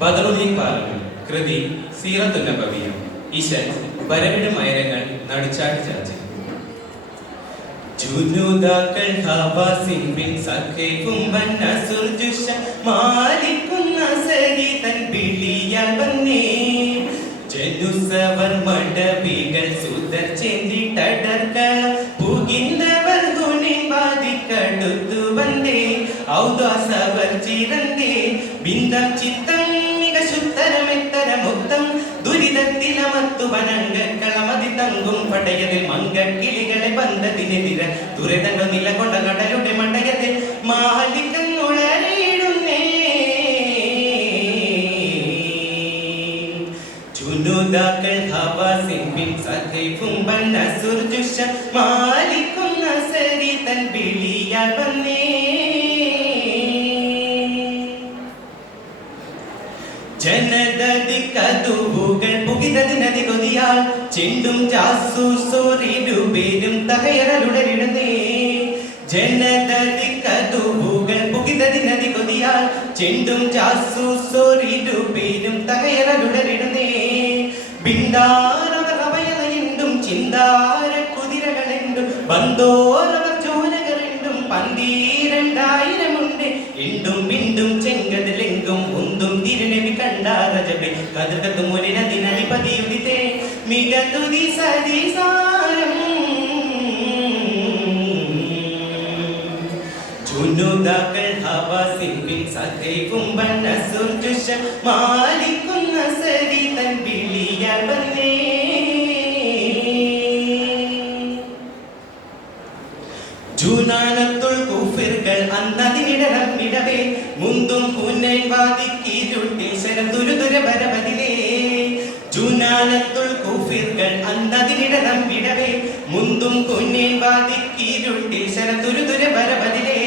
ബദറുദ്ദീൻ പാലമൻ കൃതി സീറത്തുന്നബവിയ ഇശൻ വരവിട് മയരങ്ങൾ നടുച്ചാട്ട് ചാച്ചി ജുനൂദാക്കൾ ഹവാസിൻ ബിൻ സഖൈഫും വന്നസുർ ജുഷ മാലിക്കുന്ന സരിതൻ പിളിയാൽ വന്നേ. ജനുസവർ മടവികൾ സുതർ ചെന്തി പുകിന്നവർ വന്നേ ഔദാസവർ ചിരന്തേ ബിന്ദം പടയതിൽ കടലുടെ മണ്ടയത്തിൽ മാലിക്കുളരിടുന്നേ ചുനുദാക്കൾ ഹവാസിൻ ബിൻ സഖൈഫും ബന്നസുർ ജുഷ മാലിക്കും നസരി തൻ വിളിയാൽ വന്നേ ജനതതി കതുവുകൾ പുകിതത് നദി കൊതിയാൽ ചെണ്ടും ജാസൂസോറിരുപേരും തകയറലുടരിടുന്നേ ജനതതി കതുവുകൾ പുകിതത് നദി കൊതിയാൽ ചെണ്ടും ജാസൂസോറിരുപേരും തകയറലുടരിടുന്നേ ബിണ്ടാരവർ ചിന്താര കുതിരകളുണ്ടും ബന്ധോരവർ ചോരകളുണ്ടും പന്തീരണ്ടായിരമുണ്ട് ഇണ്ടും പിണ്ടും ചെങ്കതിലെങ്കും ഉന്തും തിരുനബി കണ്ടാരജബെ കതിർക്കത്തു മുനിനദിനധിപതിയുദിതേ മികതുതി സരിസാരം ചുനുദാക്കൾ ഹവാസിൻ ബിൻ സഖൈഫും ബന്നസുർ ജുഷ. മാലിക്കുന്ന സരി തൻ വിളിയാൽ വന്നേ. ജൂനാനത്തുൾ കുഫിറുകൾ അന്നതിനിടം ഇടവേ മുന്തും പുന്നൈ വാദിക്കിരുട്ടി ശരം തുരുതുര വരവതിലേ. ജൂനാനത്തുൾ കുഫിറുകൾ അന്നതിനിടം വിടവേ. മുന്തും പുന്നൈ വാദിക്കിരുട്ടി ശരം തുരുതുര വരവതിലേ.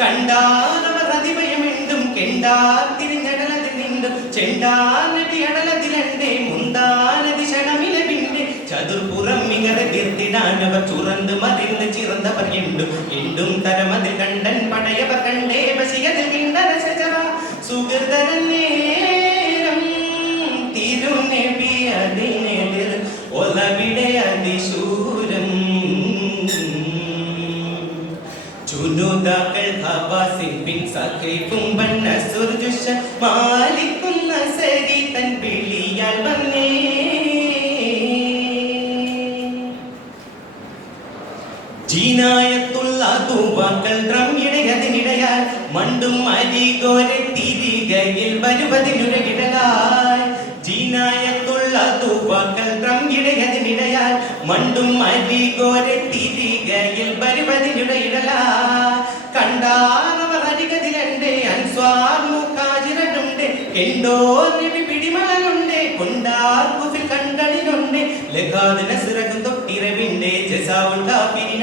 കണ്ടാറവർ അതിഭയമെണ്ടും കെണ്ടാർ തിരിഞ്ഞടലതിൽ നിന്നും ചെണ്ടാർ നടി അടലതിലണ്ടേ മുന്താനതി ക്ഷണമിലവിണ്ട് ചതുർപുറം മികറെ തീർത്തിടാനവർ ചുറന്ന് മതിർന്ന് ചിറന്നവർ എണ്ടും എണ്ടും തരമതിൽ ജീനായത്തുള്ള തൂവാക്കൾ ഡ്രം ഇടയതിനിടയാൽ മണ്ടും അരികോരെ തിരികയിൽ വരുവതിനുരകിടലായി ജീനായത്തുള്ള തൂവാക്കൾ ഡ്രം ഇടയതിനിടയാൽ മണ്ടും അരികോരെ തിരികയിൽ വരുവതിനുരയിടലാ കണ്ടാറവർ അരികതിലുണ്ട് അൻസ്വാർ മൂക്കാചിരനുണ്ട് കെണ്ടോ നബി പിടിമലനുണ്ട് കൊണ്ടാർ കുഫിൽ കണ്ടളിലുണ്ട് ലഗാദിന സിറകും തൊട്ടിരവിണ്ട് ജസാവുൽ കാഫിരിൻ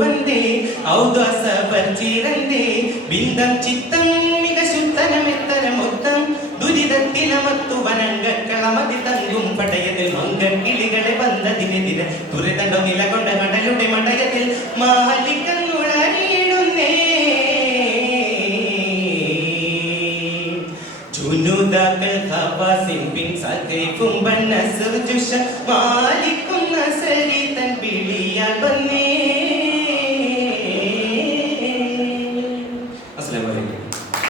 വന്നേ ഔദാസവർ ചിരന്തേ ബിന്ദം ചിത്തം മിക ശുദ്ധനമെത്തര മൊത്തം ദുരിതത്തിലമത്തു വനങ്ങളമതി തങ്കും പടയത്തിൽ മങ്കക്കിളികളെ വന്നതിനെതിരെ ദുരിതണ്ടോ നിലകൊണ്ട കടലുടെ മടയത്തിൽ മാലിക്കുളരിടുന്നേ ചുനുദാക്കൾ ഹവാസിൻ ബിൻ സഖൈഫും ബന്നസുർ സർജുഷ മാലി